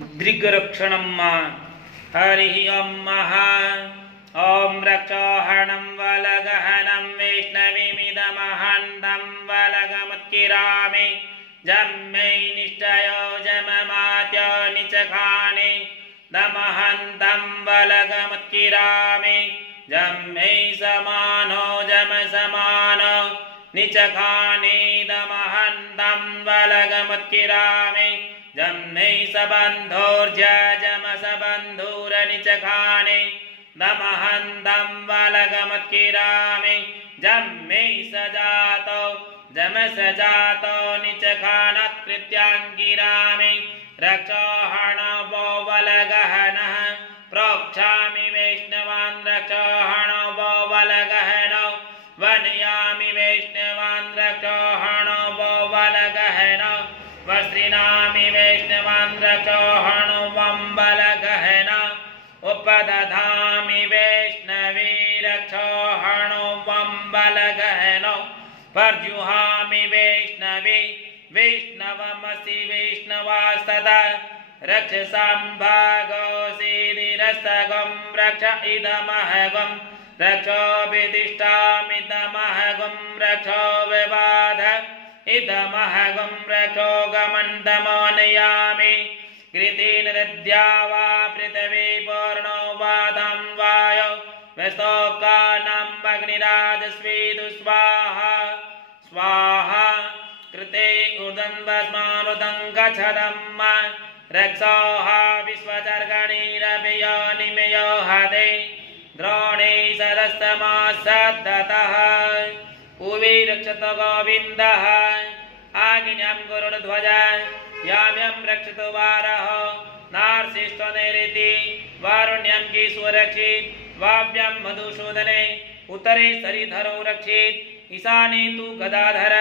दृग्रक्षणम् हरिः ॐ रक्षोहणं वलगहनं वैष्णवीमिदमहन्तं वलगमुत्किरामि जम्मै निष्ठयो जममात्यो निचखानि दमहन्तं वलगमुत्किरामि जम्मै समानो जमसमानो निचखानि दमहन्तं वलगमुत्किरामि जम्मै सबन्धोर्जमसबन्धुरनिचखानि दमहन्तं वलगमुत्किरामि जम्मै सजातो जमसजातो निचखानत्कृत्याङ्गिरामि रक्षोहणवो वलगहनः प्रोक्षामि वैष्णवान् रक्षोहणवो वलगहनो वनयामि वैष्णवान् रक्षोहणवो वलगहनो वस्त्रीणामि वैष्णवान् रक्षोहणवं वलगहनो उपदधामि वैष्णवी रक्षोहणवं वलगहनो पर्जुहामि वैष्णवी वैष्णवमसि वैष्णवास्तदा रक्षसां भागोऽसीदिरस्तगं रक्ष इदमहगं रक्षो विदिष्टामिदमहगं रक्षो विबाध इदमहगं रक्षो गमन्दमो नयामि कृतेन दद्या वा पृथिवी पूर्णो वादं वायो वस्तोकानाम् अग्निराजस्वेदु स्वाहा स्वाहा कृते उदन्वस्मानुदं गच्छदम् रक्षोः विश्वजर्गणीरभियो निमयो हते द्रोणे सरस्तमासद्दतः उवे रक्षत गोविन्दः आज्ञां गरुडध्वज याम्यं रक्षतु वारः नार्सिष्ठो नैरिति वारुण्यं की सुरक्षित वाव्यं मधुसूदने उत्तरे सरिधरो रक्षित ईशाने तु गदाधर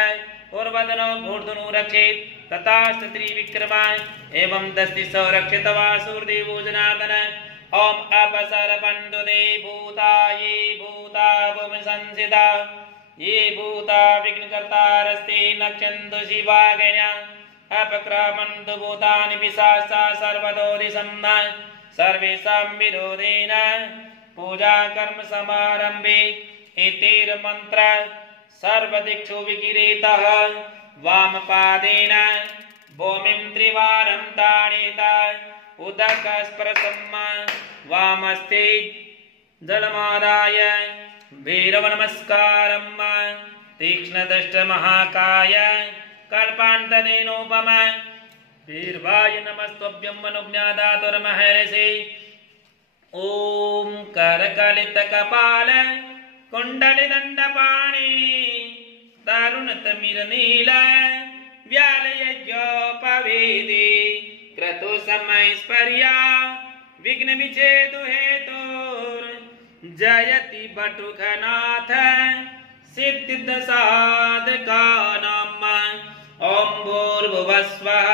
पूर्वदनो मूर्धनु रक्षित तथा त्रिविक्रमा एवं दस्तिसो रक्षित वासुदेवो जनार्दन ओम अपसर्पन्तु ते भूता ये भूता भूमि संसिता ये भूता विघ्नकर्तारस्ते नक्षन्तु शिवाज्ञया अपक्रमन्तु भूतानि पिशाचा सर्वतो दिशं सर्वेषां विरोधेन पूजा कर्म समारंभे इतिर्मन्त्र सर्वदिक्षु विकिरीतः वामपादेन भूमिं त्रिवारं ताडयेत उदकस्पर्शं वामस्ते जलमादाय भैरवनमस्कारं तीक्ष्णदष्टमहाकाय कल्पान्तदेनोपम वीर्वाय नमस्तुभ्यं मनुज्ञादातुर्महर्षि ॐ करकलितकपाल कुण्डलिदण्डपाणि तरुणतमिरनील व्यालयज्ञोपवेदि क्रतुसमैस्पर्या विघ्नविच्छेदु हेतुर्जयति बटुकनाथ सिद्धिदसाधकानाम् ॐ भूर्भुवस्वः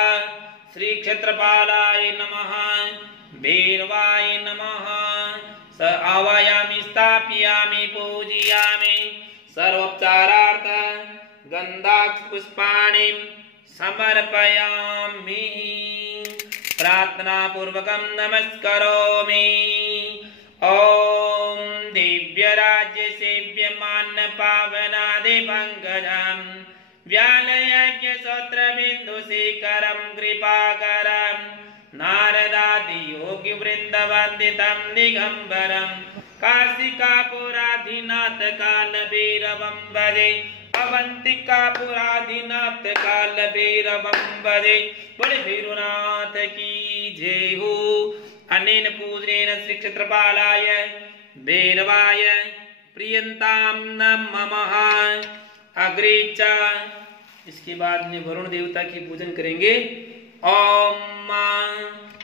श्रीक्षेत्रपालाय नमः भैरवाय नमः स आवायामि स्थापयामि पूजयामि सर्वोपचारार्थ गन्धाक्षपुष्पाणि समर्पयामि प्रार्थनापूर्वकं नमस्करोमि ॐ दिव्यराज्यसेव्यमान्न पावनादिपङ्कजं व्यालयज्ञस्तोत्रबिन्दुशेखरं कृपाकरं नारदादियोगिवृन्दवन्दितं दिगम्बरं काशिकापुराधिनाथ कालभैरवं भजे अवंतिकापुराधिनाथ कालभैरवं भजे बड़े भैरवनाथ की जय हो। अनेन पूजनेन श्रीक्षेत्रपालाय भैरवाय प्रियंतां नमः। अग्रे च इसके बाद में वरुण देवता की पूजन करेंगे। ओम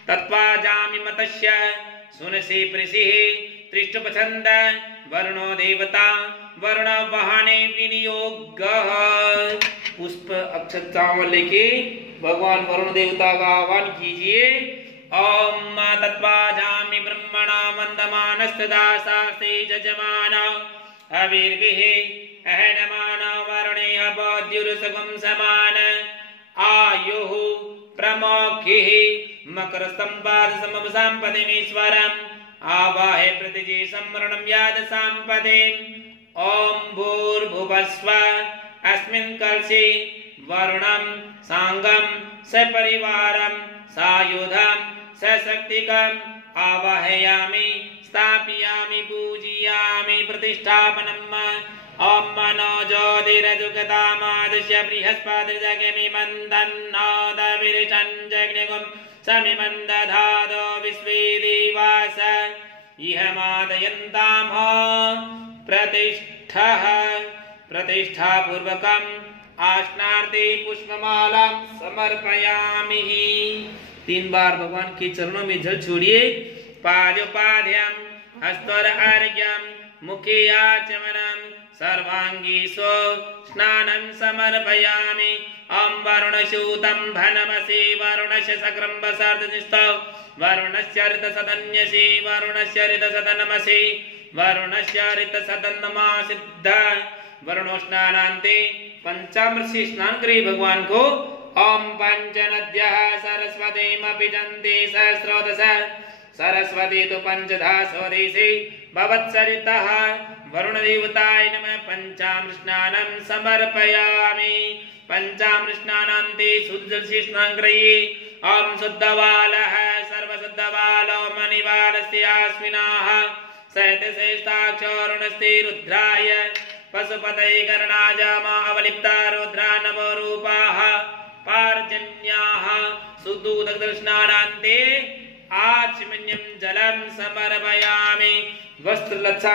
तत्वाजामि मतस्य सुनसे प्रसिः त्रिष्टपछंद वरुणो देवता वरुण वाहने विनियोग। पुष्प अक्षताओं लेके भगवान वरुण देवता का आह्वान कीजिए। ओम तत्वाजामि ब्रह्मणा वन्दमानस्तदासास्ते जजमाना अविर्भिः अहनमाना वरुणे अबोध्युरुसगुं समान आयुः प्रमोक्षिः मकरस्तम्भात् समवसाम्पतिमीश्वरम् आवाहे प्रतिजे संवरणं याद साम्पतिम् ॐ भूर्भुवस्वः अस्मिन् कलशे वरुणं सांगं सपरिवारं सायुधं सशक्तिकम् आवाहयामि स्थापयामि पूजयामि प्रतिष्ठापनम् ॐ मनो ज्योतिरजुगतामादस्य बृहस्पतिर्जगमि मन्दन्नादविरिशं जग्निगुं समिमन्दधादो विश्वे देवास इह मादयन्ताम् प्रतिष्ठापूर्वकम् आश्नार्थे पुष्पमालां समर्पयामि। 3 बार भगवान के चरणों में जल छोड़िए। पादोपाद्यं हस्तोर अर्घ्यं मुखे आचमनं सर्वांगीषु स्नानं समर्पयामि। ॐ वरुणसूतं भनमसि वरुणस्य सक्रं वसर्तनिस्तौ वरुणस्य ऋतसदन्यसि वरुणस्य ऋतसदनमसि वरुणस्य ऋतसदन्नमासिद्ध वरुणो स्नानान्ते पंचामृषि स्नान करे भगवान को। ओम पंचनद्यः सरस्वतीमपि जन्ते सहस्रोदश सरस्वती तो पंचधा स्वदेशे भवत्सरितः वरुण देवताय नमः। पंचामृत स्नानं समर्पयामि। पंचामृत स्नानान्ते शुद्धजलसे स्नानं करिए। ओम शुद्धबालः सर्वशुद्धबालो मणिबालस्यास्मिनाः सहस्रश्रेष्ठाक्षरुणस्ते रुद्राय पशुपतये कर्णाजामा अवलिप्ता रुद्रा नमो रूपाः पार्जन्याः सुदूतदर्शनान्ते आचमन्यं जलं समर्पयामि। वस्त्रलक्षा